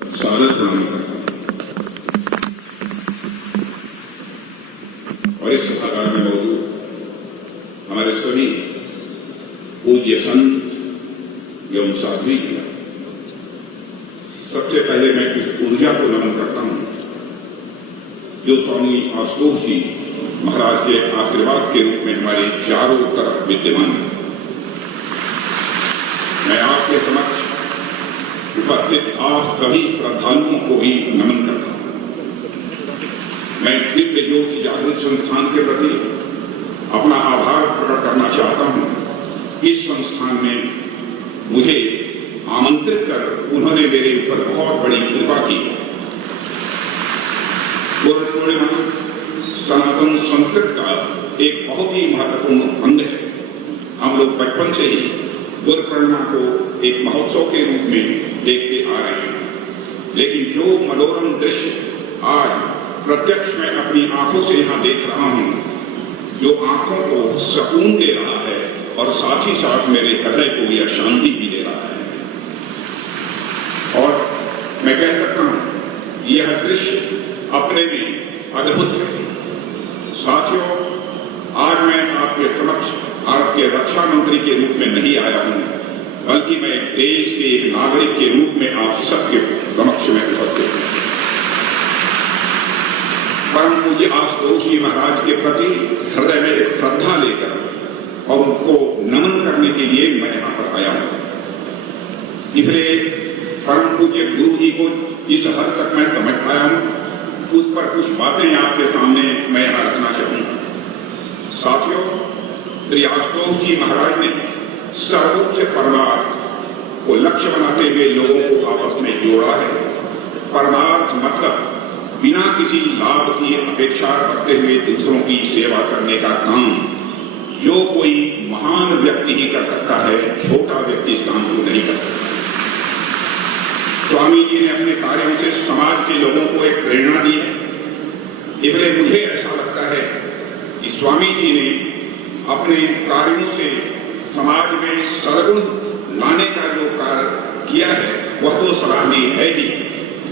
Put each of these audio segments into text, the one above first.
स्वागत प्रणाम करता हूं और इस सभागार में मौजूद हमारे सभी पूज्य संत एवं साध्वी, सबसे पहले मैं इस ऊर्जा को नमन करता हूं जो स्वामी आशुतोष जी महाराज के आशीर्वाद के रूप में हमारे चारों तरफ विद्यमान है। मैं आपके समक्ष उपस्थित आप सभी श्रद्धालुओं को भी नमन करता हूं। मैं दिव्य ज्योति जागृत संस्थान के प्रति अपना आभार प्रकट करना चाहता हूं। इस संस्थान में मुझे आमंत्रित कर उन्होंने मेरे ऊपर बहुत बड़ी कृपा की है। गुरु पूर्णिमा सनातन संस्कृत का एक बहुत ही महत्वपूर्ण अंग है। हम लोग बचपन से ही गुरु पूर्णिमा को एक महोत्सव के रूप में देखते आ रहे हैं, लेकिन जो मनोरम दृश्य आज प्रत्यक्ष मैं अपनी आंखों से यहां देख रहा हूं, जो आंखों को सुकून दे रहा है और साथ ही साथ मेरे हृदय को यह शांति भी दे रहा है। और मैं कह सकता हूं यह दृश्य अपने में अद्भुत है। साथियों, आज मैं आपके समक्ष भारत के रक्षा मंत्री के रूप में नहीं आया हूं, बल्कि मैं देश के एक नागरिक के रूप में आप सबके समक्ष में उपस्थित हूं। परम पूज्य आशुतोष जी महाराज के प्रति हृदय में एक श्रद्धा लेकर और उनको नमन करने के लिए मैं यहां पर आया हूं। इसलिए परम पूज्य गुरु जी को जिस हद तक मैं समझ पाया हूं, उस पर कुछ बातें आपके सामने मैं यहां रखना चाहूंगा। साथियों, श्री आशुतोष जी महाराज ने सर्वोच्च परमार्थ को लक्ष्य बनाते हुए लोगों को आपस में जोड़ा है। परमार्थ मतलब बिना किसी लाभ की अपेक्षा करते हुए दूसरों की सेवा करने का काम जो कोई महान व्यक्ति ही कर सकता है, छोटा व्यक्ति इस काम को नहीं कर सकता। स्वामी जी ने अपने कार्यों से समाज के लोगों को एक प्रेरणा दी है। इसलिए मुझे ऐसा लगता है कि स्वामी जी ने अपने कार्यों से समाज में सद्गुण लाने का जो कार्य किया है वह तो सराहनीय है ही,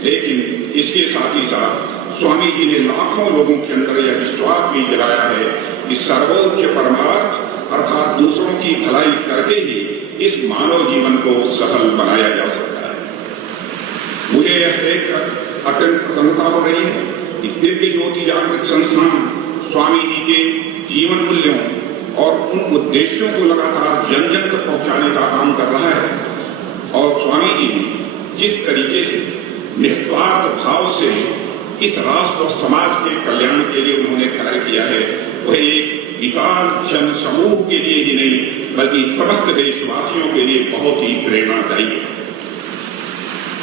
लेकिन इसके साथ ही साथ स्वामी जी ने लाखों लोगों के अंदर यह विश्वास भी जगाया है कि सर्वोच्च परमार्थ अर्थात दूसरों की भलाई करके ही इस मानव जीवन को सफल बनाया जा सकता है। मुझे यह देखकर अत्यंत प्रसन्नता हो रही है कि दिव्य ज्योति जागृत संस्थान स्वामी जी के जीवन मूल्यों और उन उद्देश्यों को लगातार जन जन तक पहुंचाने का काम कर रहा है। और स्वामी जी ने जिस तरीके से निस्वार्थ भाव से इस राष्ट्र और समाज के कल्याण के लिए उन्होंने कार्य किया है, वह एक विशाल जन समूह के लिए ही नहीं बल्कि समस्त देशवासियों के लिए बहुत ही प्रेरणादायी है।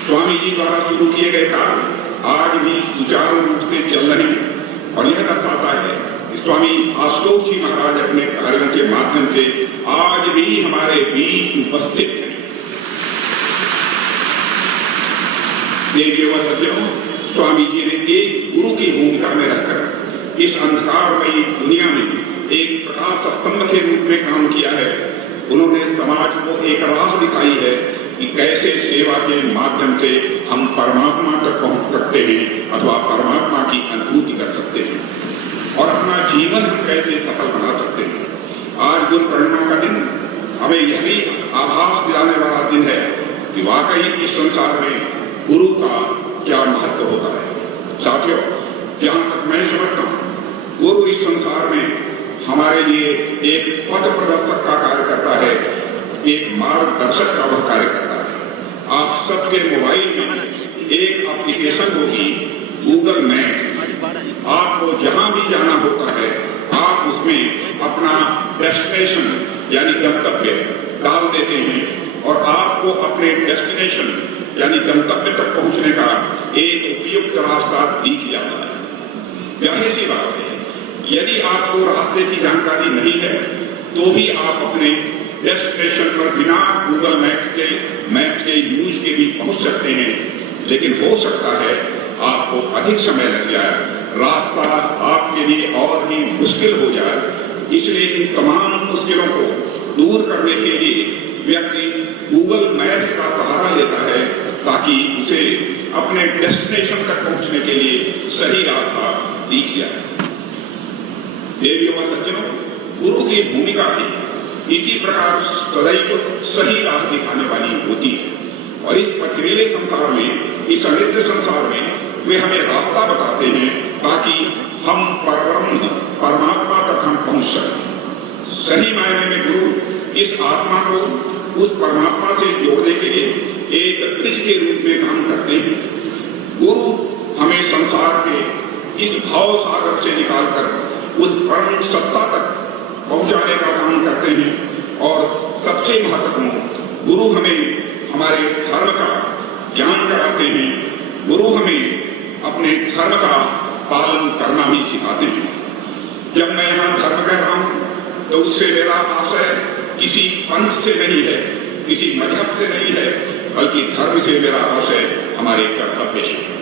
स्वामी जी द्वारा शुरू किए गए कार्य आज भी सुचारू रूप से चल रहे हैं और यह दर्शाता है स्वामी आशुतोष जी महाराज अपने कार्यों के माध्यम से आज भी हमारे बीच उपस्थित हैं। देवियों व सज्जनों, स्वामी जी ने एक गुरु की भूमिका में रहकर इस अंधकारमयी दुनिया में एक प्रकाश स्तंभ के रूप में काम किया है। उन्होंने समाज को एक राह दिखाई है कि कैसे सेवा के माध्यम से हम परमात्मा तक पहुंच सकते हैं अथवा परमात्मा की अनुभूति कर सकते हैं और अपना जीवन हम कैसे सफल बना सकते हैं। आज गुरु पूर्णिमा का दिन हमें यह भी आभास दिलाने वाला दिन है कि वाकई इस संसार में गुरु का क्या महत्व होता है। साथियों, जहां तक मैं समझता हूं, गुरु इस संसार में हमारे लिए एक पथ प्रदर्शक का कार्य करता है, एक मार्गदर्शक का वह कार्य करता है। आप सबके मोबाइल में एक एप्लीकेशन होगी, गूगल मैप। आपको जहां भी जाना होता है आप उसमें अपना डेस्टिनेशन यानी गंतव्य डाल देते हैं और आपको अपने डेस्टिनेशन यानी गंतव्य तक पहुंचने का एक उपयुक्त रास्ता दिख जाता है। जाहिर सी बात है, यदि आपको रास्ते की जानकारी नहीं है तो भी आप अपने डेस्टिनेशन पर बिना गूगल मैप्स के यूज के भी पहुंच सकते हैं, लेकिन हो सकता है आपको अधिक समय लग जाए, रास्ता आपके लिए और भी मुश्किल हो जाए। इसलिए इन तमाम मुश्किलों को दूर करने के लिए व्यक्ति गूगल मैप्स का सहारा लेता है ताकि उसे अपने डेस्टिनेशन तक पहुंचने के लिए सही रास्ता दिख जाए। देवियों व सज्जनों, गुरु की भूमिका भी इसी प्रकार सदैव सही राह दिखाने वाली होती है और इस पथरीले संसार में, इस अनित्य संसार में वे हमें रास्ता बताते हैं ताकि हम परमात्मा तक हम पहुंच सकें। सही मायने में गुरु इस आत्मा को उस परमात्मा से जोड़ने के लिए एक ब्रिज के रूप में काम करते हैं। गुरु हमें संसार के इस भाव सागर से निकालकर उस परम सत्ता तक पहुंचाने का काम करते हैं और सबसे महत्वपूर्ण, गुरु हमें हमारे धर्म का ज्ञान कराते हैं। गुरु हमें अपने धर्म का पालन करना भी सिखाते हैं। जब मैं यहाँ धर्म कह रहा हूँ तो उससे मेरा आशय किसी पंथ से नहीं है, किसी मजहब से नहीं है, बल्कि धर्म से मेरा आशय हमारे कर्तव्य से है।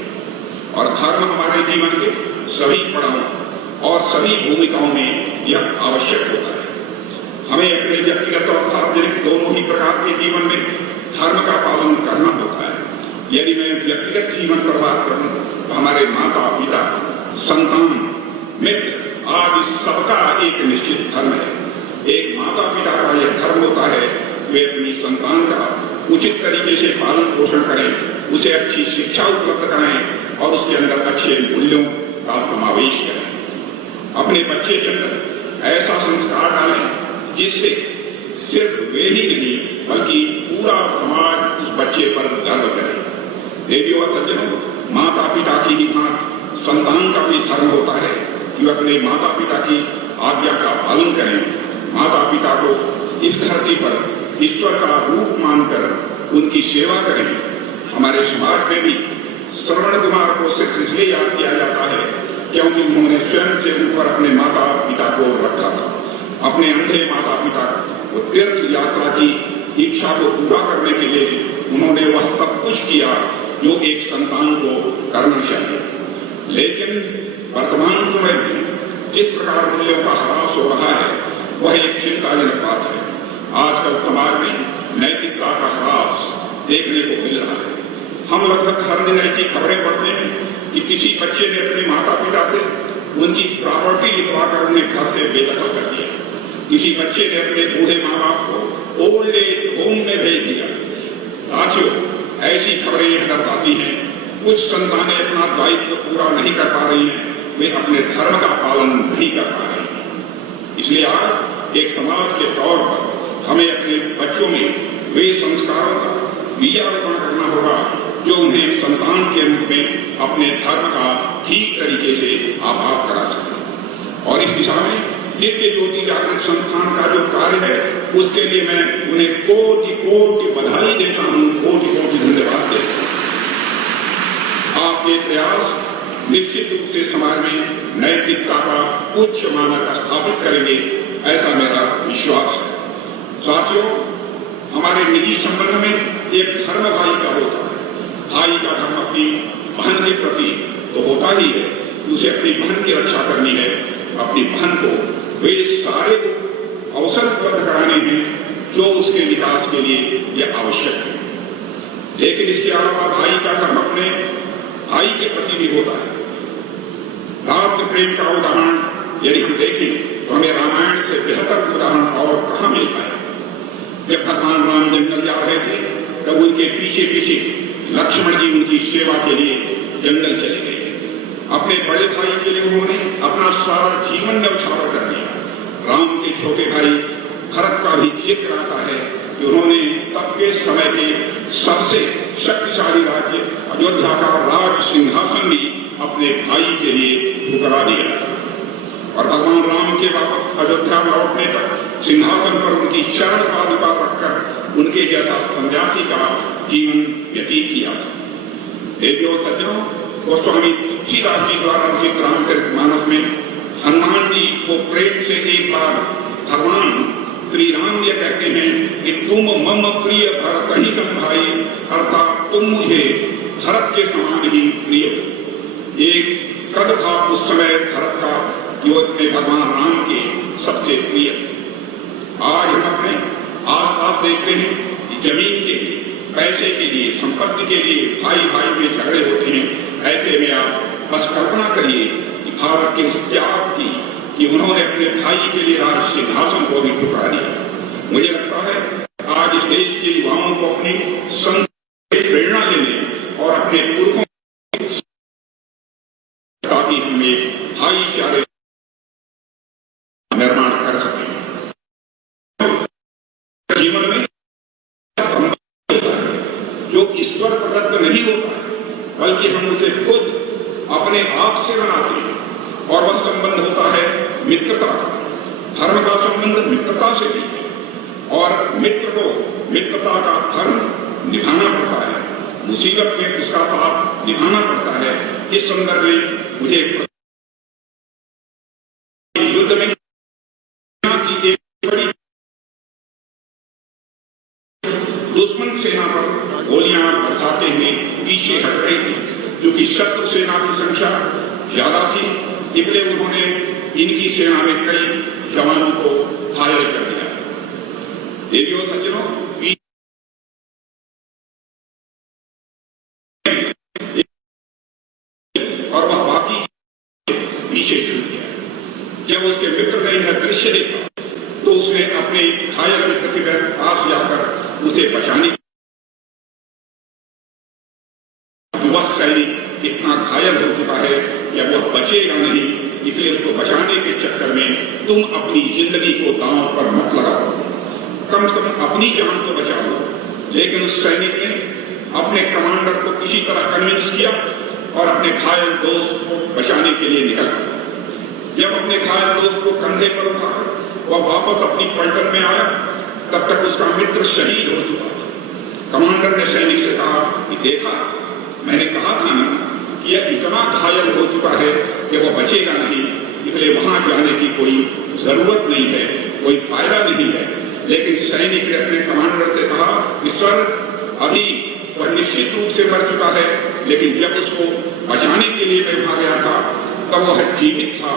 और धर्म हमारे जीवन के सभी पड़ावों और सभी भूमिकाओं में यह आवश्यक होता है। हमें अपने व्यक्तिगत और सार्वजनिक दोनों ही प्रकार के जीवन में धर्म का पालन करना होता है। यदि मैं व्यक्तिगत जीवन पर बात करूं तो हमारे माता पिता, संतान, मित्र आदि सबका एक निश्चित धर्म है। एक माता पिता का यह धर्म होता है, वे अपनी संतान का उचित तरीके से पालन पोषण करें, उसे अच्छी शिक्षा उपलब्ध कराएं और उसके अंदर अच्छे मूल्यों का समावेश करें। अपने बच्चे के अंदर ऐसा संस्कार डालें जिससे सिर्फ वे ही नहीं बल्कि पूरा समाज उस बच्चे पर गर्व करे। देवियों और सज्जनों, माता पिता की ही भांति संतान का भी धर्म होता है कि वे अपने माता पिता की आज्ञा का पालन करें। माता पिता को इस धरती पर ईश्वर का रूप मानकर उनकी सेवा करें। हमारे समाज में भी श्रवण कुमार को सिर्फ इसलिए याद किया जाता है क्योंकि उन्होंने स्वयं से ऊपर अपने माता पिता को रखा था। अपने अंधे माता पिता को तीर्थ यात्रा की इच्छा को पूरा करने के लिए उन्होंने वह सब कुछ किया जो एक संतान को करना चाहिए। लेकिन वर्तमान समय में जिस प्रकार मूल्यों का ह्रास हो रहा है वह एक चिंताजनक बात है। आजकल समाज में नैतिकता का ह्रास देखने को मिल रहा है। हम लगभग हर दिन ऐसी खबरें पढ़ते हैं कि किसी बच्चे ने अपने माता पिता से उनकी प्रॉपर्टी लिखवाकर उन्हें घर से बेदखल कर दिया। किसी बच्चे ने अपने बूढ़े माँ बाप को ओल्ड एज होम में भेज दिया। साथियों, ऐसी खबरें यह दर्शाती हैं कुछ संतानें अपना दायित्व पूरा नहीं कर पा रही हैं, वे अपने धर्म का पालन नहीं कर पा रही हैं। इसलिए आज एक समाज के तौर पर हमें अपने बच्चों में वे संस्कारों का बीजारोपण करना होगा जो उन्हें संतान के रूप में अपने धर्म का ठीक तरीके से आभास करा सके। और इस दिशा में नित्य ज्योति जागृत संस्थान का जो कार्य है उसके लिए मैं उन्हें कोटि कोटि बधाई देता हूँ, कोटि कोटि धन्यवाद देता हूँ। आपके प्रयास निश्चित रूप से समाज में नैतिकता का उच्च मानक स्थापित करेंगे, ऐसा मेरा विश्वास है। साथियों, हमारे निजी संबंध में एक धर्म भाई का होता है। भाई का धर्म अपनी बहन के प्रति तो होता ही है, उसे अपनी बहन की रक्षा करनी है। अपनी बहन को वे सारे अवसर उपलब्ध कराने हैं जो उसके विकास के लिए यह आवश्यक है। लेकिन इसके अलावा भाई का धर्म अपने भाई के प्रति भी होता है। राष्ट्र प्रेम का उदाहरण यदि हम देखें तो हमें रामायण से बेहतर उदाहरण और कहाँ मिल पाए। जब भगवान राम जंगल जा रहे थे तब उनके पीछे पीछे लक्ष्मण जी उनकी सेवा के लिए जंगल चले गए। अपने बड़े भाई के लिए उन्होंने अपना सारा जीवन न्यौछावर कर दिया। राम के छोटे भाई भरत का भी जिक्र आता है कि उन्होंने तब के समय के सबसे शक्तिशाली राज्य अयोध्या का राज सिंहासन भी अपने भाई के लिए ठुकरा दिया। और भगवान राम के वापस अयोध्या लौटने तक सिंहासन पर उनकी चरण पादुका रखकर उनके जैसा सन्यासी का जीवन व्यतीत किया। देवियों सज्जनों, गोस्वामी तुलसीदास जी द्वारा रचित रामचरितमानस में हनुमान जी को प्रेम से एक बार भगवान श्री राम ये कहते हैं कि तुम मम प्रिय भरत ही सम भाई, अर्थात तुम मुझे भरत के समान ही प्रिय हो। एक कद था उस समय भरत का कि वो अपने भगवान राम के सबसे प्रिय। आज हम अपने आस पास देखते हैं कि जमीन के पैसे के लिए, संपत्ति के लिए भाई भाई में झगड़े होते हैं। ऐसे में आप बस कल्पना करिए कि भारत के उस त्याग की कि उन्होंने अपने भाई के लिए राज सिंहासन को भी ठुकरा दिया। मुझे लगता है आज इस देश के युवाओं को अपनी संस्कृति से प्रेरणा लेने और अपने पुरखों ताकि हम एक भाईचारे निर्माण कर सकें। जीवन में जो ईश्वर प्रदत्त नहीं होता है, बल्कि हम उसे खुद अपने आप से बनाते हैं, और वह संबंध होता है मित्रता का। धर्म का संबंध मित्रता से भी है, और मित्र को मित्रता का धर्म निभाना पड़ता है, मुसीबत में उसका साथ निभाना पड़ता है। इस संदर्भ में मुझे युद्ध में की एक बड़ी दुश्मन सेना पर गोलियां बरसाते हुए पीछे हट रही थी, क्योंकि शत्रु सेना की संख्या ज्यादा थी। इसलिए उन्होंने इनकी सेना में कई जवानों को घायल कर दिया। देवियों सज्जनों, और वह बाकी पीछे छूट गया। जब उसके मित्र ने यह दृश्य देखा तो उसने अपने घायल मित्र के पास जाकर उसे बचाने, वह सैनिक इतना घायल हो चुका है कि अब वह बचेगा नहीं, इसलिए उसको बचाने के चक्कर में तुम अपनी जिंदगी को दांव पर मत लगाओ, कम से कम अपनी जान तो बचाओ। लेकिन उस सैनिक ने अपने कमांडर को किसी तरह कन्विंस किया और अपने घायल दोस्त को बचाने के लिए निकल गया। जब अपने घायल दोस्त को कंधे पर उठाकर वह वापस अपनी पलटन में आया, तब तक उसका मित्र शहीद हो चुका था। कमांडर ने सैनिक से कहा कि देखा, मैंने कहा था ना कि यह इतना घायल हो चुका है कि वह बचेगा नहीं, इसलिए वहां जाने की कोई जरूरत नहीं है, कोई फायदा नहीं है। लेकिन सैनिक ने अपने कमांडर से कहा कि सर, अभी वह निश्चित रूप से मर चुका है, लेकिन जब उसको बचाने के लिए मैं वहां गया था तब वह जीवित था,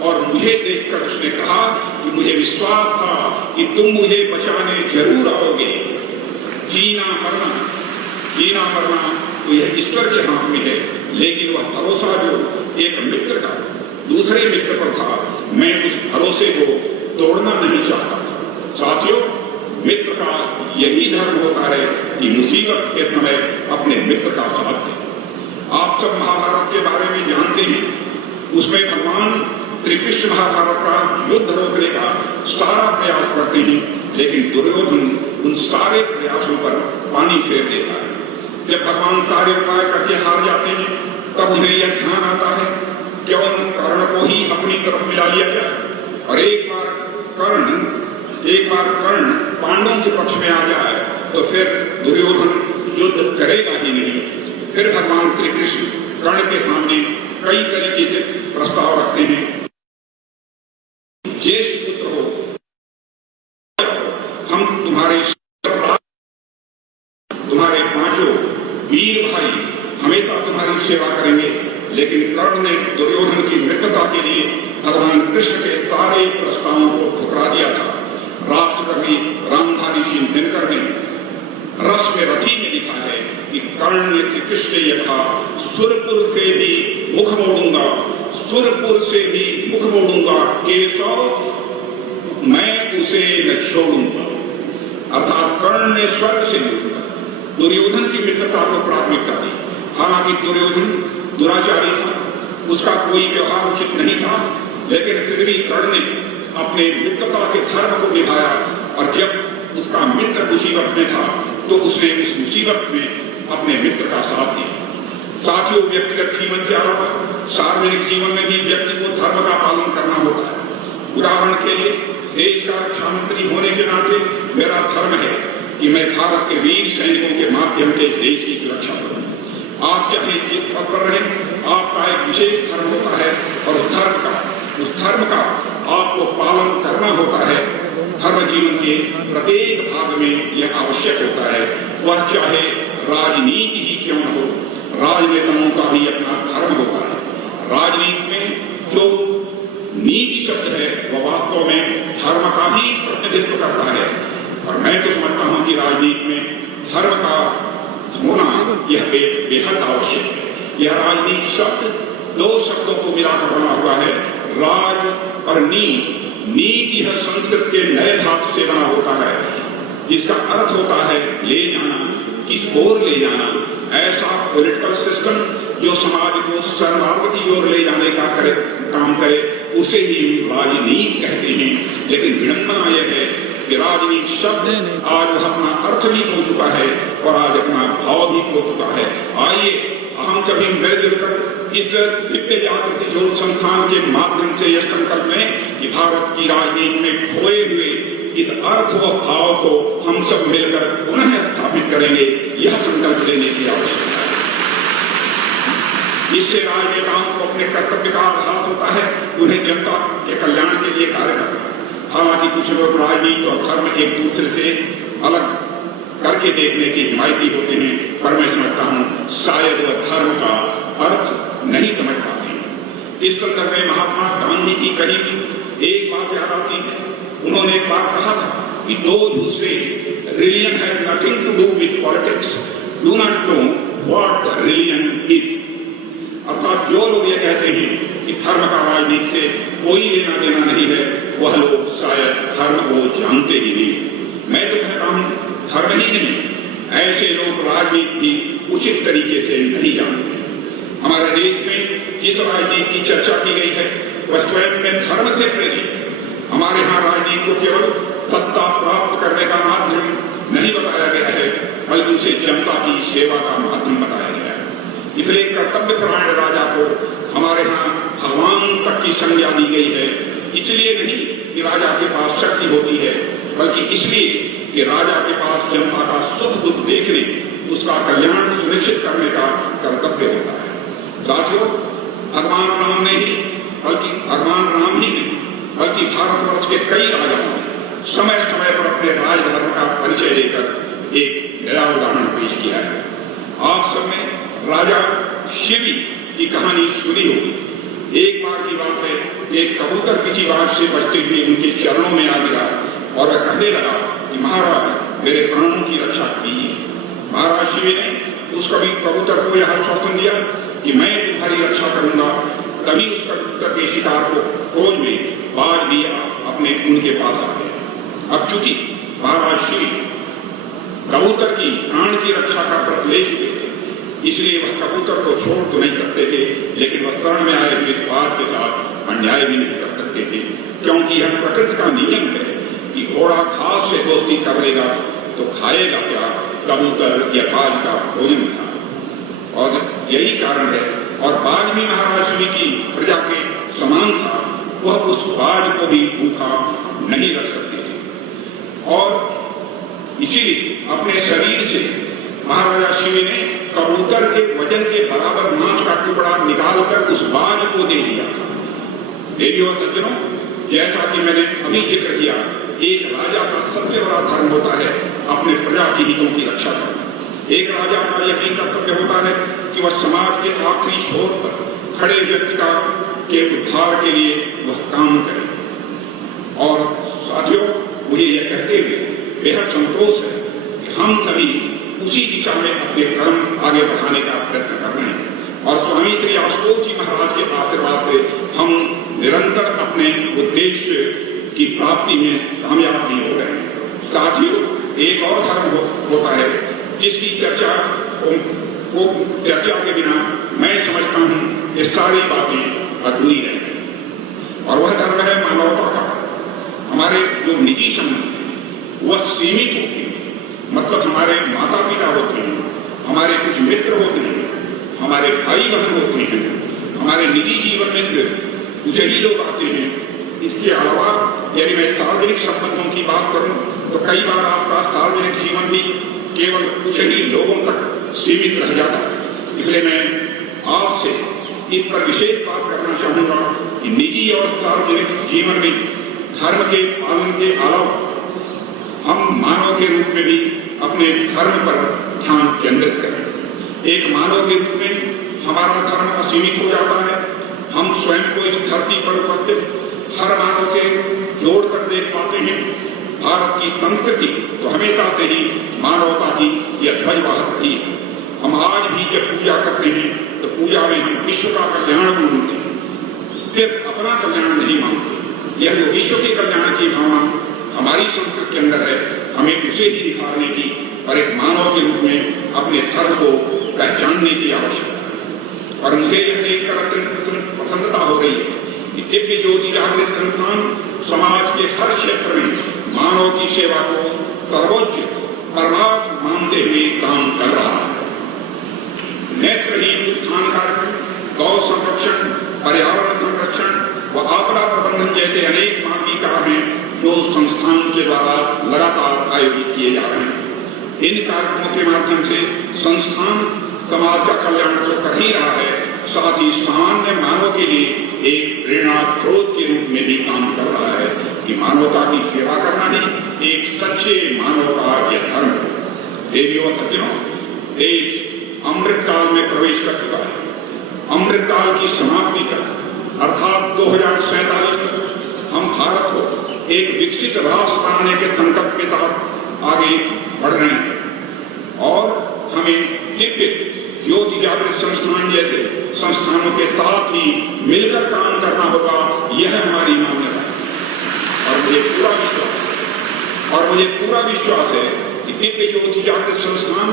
और मुझे देखकर उसने कहा कि मुझे विश्वास था कि तुम मुझे बचाने जरूर आओगे। जीना मरना तो यह ईश्वर के हाथ में है, लेकिन वह भरोसा जो एक मित्र का दूसरे मित्र पर था, मैं उस भरोसे को तोड़ना नहीं चाहता था। साथियों, मित्र का यही धर्म होता है कि मुसीबत के समय अपने मित्र का साथ दें। आप सब महाभारत के बारे में जानते हैं, उसमें भगवान श्री कृष्ण महाभारत का युद्ध रोकने का सारा प्रयास करते हैं, लेकिन दुर्योधन उन सारे प्रयासों पर पानी फेर देता है। जब भगवान सारे उपाय करके हार जाते हैं, तब उन्हें यह ध्यान आता है क्यों न कर्ण को ही अपनी तरफ मिला लिया जाए, और एक बार कर्ण पांडवों के पक्ष में आ जाए तो फिर दुर्योधन युद्ध करेगा ही नहीं। फिर भगवान श्री कृष्ण कर्ण के सामने कई तरीके से प्रस्ताव रखते हैं। ज्येष्ठ पुत्र हो, हम तुम्हारे पांचों वीर भाई हमेशा तुम्हारी सेवा करेंगे। लेकिन कर्ण ने दुर्योधन की मित्रता के लिए भगवान कृष्ण के सारे प्रस्तावों को ठुकरा दिया था। राष्ट्रकवि रामधारी सिंह दिनकर ने रस में रथी में लिखा है कि कर्ण ने श्री कृष्ण ने यह कहा, सुरपुर से भी मुख मोड़ूंगा, केशव मैं उसे न छोड़ूंगा। अर्थात कर्ण ने स्वर्ग से दुर्योधन की मित्रता को प्राथमिकता दी। हालांकि दुर्योधन दुराचारी था, उसका कोई व्यवहार उचित नहीं था, लेकिन फिर भी कर्ण ने अपने मित्रता के धर्म को निभाया, और जब उसका मित्र मुसीबत में था तो उसने उस मुसीबत में अपने मित्र का साथ दिया। साथियों, व्यक्तिगत जीवन के अलावा सार्वजनिक जीवन में भी व्यक्ति को धर्म का पालन करना होता है। उदाहरण के लिए, देश का रक्षा मंत्री होने के नाते मेरा धर्म है कि मैं भारत के वीर सैनिकों के माध्यम से देश की सुरक्षा करूं। आप चाहे जिस पद पर रहें, आपका एक विशेष धर्म होता है, और उस धर्म का आपको पालन करना होता है। धर्म जीवन के प्रत्येक भाग में यह आवश्यक होता है, वह चाहे राजनीति ही क्यों न हो। राजनेताओं का भी अपना धर्म होता है। राजनीति में जो नीति शब्द है वह वास्तव में धर्म का ही प्रतिनिधित्व करता है, और मैं तो समझता हूं कि राजनीति में धर्म का होना यह बेहद आवश्यक है। यह राजनीति शब्द दो शब्दों को मिलाकर बना हुआ है, राज और नीति। नीति यह संस्कृत के नए धातु से बना होता है, जिसका अर्थ होता है ले जाना, किस ओर ले जाना। ऐसा पॉलिटिकल सिस्टम जो समाज को सर्वांग की ओर ले जाने का काम करे, उसे ही राजनीति कहते हैं। लेकिन विडंबना यह है कि राजनीति शब्द आज वह अपना अर्थ भी खो चुका है और आज अपना भाव भी खो चुका है। आइए हम सभी मिलजुल कर इस दिव्य जागृति जो संस्थान के माध्यम से यह संकल्प लें कि भारत की राजनीति में खोए हुए इस अर्थ व भाव को हम सब मिलकर पुनः स्थापित करेंगे। यह संकल्प लेने की आवश्यकता है। इससे राजनेताओं को अपने कर्तव्य का आभास होता है, उन्हें जनता के कल्याण के लिए कार्य करना है। हालांकि कुछ लोग राजनीति और धर्म एक दूसरे से अलग करके देखने के हिमायती होते हैं, पर मैं समझता हूं शायद वह धर्म का अर्थ नहीं समझ पाते हैं। इस संदर्भ में महात्मा गांधी की कही एक बात याद आती है। उन्होंने एक बात कहा था कि those who say religion has nothing to do with politics do not know what religion is। अर्थात जो लोग ये कहते हैं कि धर्म का राजनीति से कोई लेना देना नहीं है, वह लोग शायद धर्म को जानते ही नहीं। मैं तो कहता हूं धर्म ही नहीं, ऐसे लोग राजनीति भी उचित तरीके से नहीं जानते। हमारे देश में जिस राजनीति की चर्चा की गई है वह स्वयं में धर्म से प्रेरित है। हमारे यहाँ राजनीति को केवल सत्ता प्राप्त करने का माध्यम नहीं बताया गया है, बल्कि उसे जनता की सेवा का माध्यम बताया गया है। इसलिए कर्तव्य परायण राजा को हमारे यहाँ भगवान तक की संज्ञा दी गई है। इसलिए नहीं कि राजा के पास शक्ति होती है, बल्कि इसलिए कि राजा के पास जनता का सुख दुख देखने, उसका कल्याण सुनिश्चित करने का कर्तव्य होता है। साथियों, भगवान राम ने ही बल्कि भारतवर्ष के कई राजाओं ने समय समय पर अपने राजधर्म का परिचय देकर एक नया उदाहरण पेश किया है। आप सबने राजा शिवी की कहानी सुनी होगी। एक बार की बात है, एक कबूतर किसी बात से बचते हुए उनके चरणों में आ गिरा और वह कहने लगा कि महाराज मेरे प्राणों की रक्षा कीजिए। महाराज शिवी ने उस कबूतर को यह आश्वासन दिया कि मैं तुम्हारी रक्षा करूंगा। तभी उस कबूतर के शिकार को खोज में बाज भी अपने उनके पास आ गए। अब चूंकि महाराज शिवी कबूतर की प्राण की रक्षा का व्रत ले चुके थे, इसलिए वह कबूतर को छोड़ तो नहीं सकते थे, लेकिन वह शरण में आए हुए बाज के साथ अन्याय भी नहीं कर सकते थे, क्योंकि यह प्रकृति का नियम है कि घोड़ा घास से दोस्ती कर लेगा तो खाएगा क्या, कबूतर या बाज का भोजन था। और यही कारण है, और बाज भी महाराज शिवी की प्रजा के समान था, वह उस बाज को भी भूखा नहीं रख सकते थे। और इसीलिए अपने शरीर से महाराजा शिवी ने कबूतर के वजन के बराबर मांस का टुकड़ा निकालकर उस बाज को दे दिया। देवी और सज्जनों, जैसा कि मैंने अभी जिक्र किया, एक राजा का सबसे बड़ा धर्म होता है अपने प्रजा की हितों की रक्षा करना। एक राजा का यह भी कर्तव्य होता है कि वह समाज के आखिरी छोर पर खड़े व्यक्ति के उद्धार के लिए वह काम करे। और साथियों, मुझे यह कहते हुए बेहद संतोष है कि हम सभी उसी दिशा में अपने कर्म आगे बढ़ाने का प्रयत्न कर रहे हैं और स्वामी श्री आशुतोष जी महाराज के आशीर्वाद से हम निरंतर अपने उद्देश्य की प्राप्ति में कामयाब भी हो रहे हैं। साथियों, एक और धर्म होता है जिसकी चर्चा के बिना मैं समझता हूं ये सारी बातें अधूरी रहेंगी, और वह धर्म है मानवता का। हमारे जो निजी संबंध है वह सीमित होते हैं, मतलब हमारे माता पिता होते हैं, हमारे कुछ मित्र होते हैं, हमारे भाई बहन होते हैं, हमारे निजी जीवन में सिर्फ कुछ ही लोग आते हैं। इसके अलावा यदि मैं सार्वजनिक संबंधों की बात करूं तो कई बार आपका सार्वजनिक जीवन भी केवल कुछ ही लोगों तक सीमित रह जाता है। इसलिए मैं आपसे इस पर विशेष बात करना चाहूंगा कि निजी और सार्वजनिक जीवन में धर्म के पालन के अलावा हम मानव के रूप में भी अपने धर्म पर ध्यान केंद्रित करें। एक मानव के रूप में हमारा धर्म असीमित हो जाता है। हम स्वयं को इस धरती पर उपस्थित हर मानव से जोड़कर देख पाते हैं। भारत की संस्कृति तो हमेशा से ही मानवता की यह ध्वजवाहक रही है। हम आज भी जब पूजा करते हैं तो पूजा में हम विश्व का कल्याण मांगते हैं, सिर्फ अपना कल्याण नहीं मांगते। यह जो विश्व के कल्याण की भावना हमारी संस्कृति के अंदर है, हमें उसे ही निखारने की और एक मानव के रूप में अपने धर्म को पहचानने की आवश्यकता है। और मुझे यह देखकर अत्यंत प्रसन्नता हो रही है कि दिव्य ज्योति जागृत संस्थान समाज के हर क्षेत्र में मानव की सेवा को सर्वोच्च परमार्थ मानते हुए काम कर रहा है। नेत्रहीन उत्थान कार्यक्रम, गौ संरक्षण, पर्यावरण संरक्षण व आपदा प्रबंधन जैसे अनेक मानवीय कार्य हैं जो संस्थान के द्वारा लगातार आयोजित किए जा रहे हैं। इन कार्यक्रमों के माध्यम से संस्थान समाज का कल्याण तो कर ही रहा है, साथ ही सामान्य मानव के लिए एक प्रेरणा स्रोत के रूप में भी काम कर रहा है कि मानवता की सेवा करना ही एक सच्चे मानव का यह धर्म है। देवियों और सज्जनों, देश अमृत काल में प्रवेश कर चुका है। अमृत काल की समाप्ति तक अर्थात 2047 तक हम भारत को एक विकसित राष्ट्र बनाने के संकल्प के साथ आगे बढ़ रहे हैं और हमें दिव्य ज्योति जागृत संस्थान जैसे संस्थानों के साथ ही मिलकर काम करना होगा, यह हमारी मान्यता है। और मुझे पूरा विश्वास है कि दिव्य ज्योति जागृत संस्थान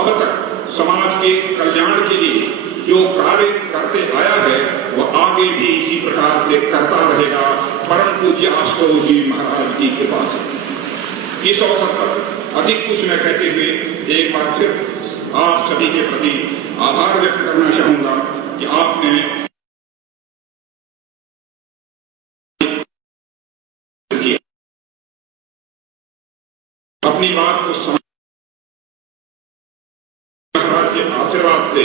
अब तक समाज के कल्याण के लिए जो कार्य करते आया है वह आगे भी इसी प्रकार से करता रहेगा, परम पूज्य आशुतोष जी महाराज की कृपा से। इस अवसर पर अधिक कुछ न कहते हुए एक बार फिर आप सभी के प्रति आभार व्यक्त करना चाहूंगा कि आपने अपनी बात को महाराज के आशीर्वाद से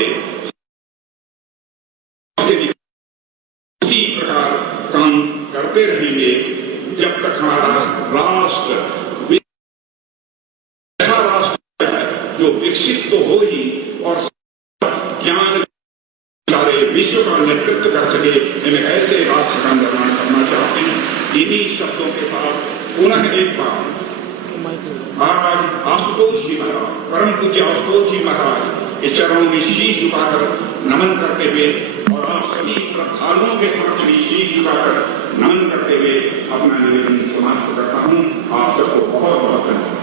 उसी प्रकार काम करते रहेंगे जब तक हमारा राष्ट्र ऐसा राष्ट्र है जो विकसित तो हो ही और ज्ञान सारे विश्व का नेतृत्व कर सके। इन ऐसे राष्ट्र का निर्माण करना चाहते हैं। इन्हीं शब्दों के साथ पुनः एक बार महाराज आशुतोष जी महाराज, परम पूज्य आशुतोष जी महाराज के चरणों में शीश झुकाकर नमन करते हुए और आप सभी श्रद्धालुओं के साथ भी शीश झुकाकर नमन करते हुए अपना निवेदन समाप्त करता हूँ। आप सबको बहुत बहुत धन्यवाद।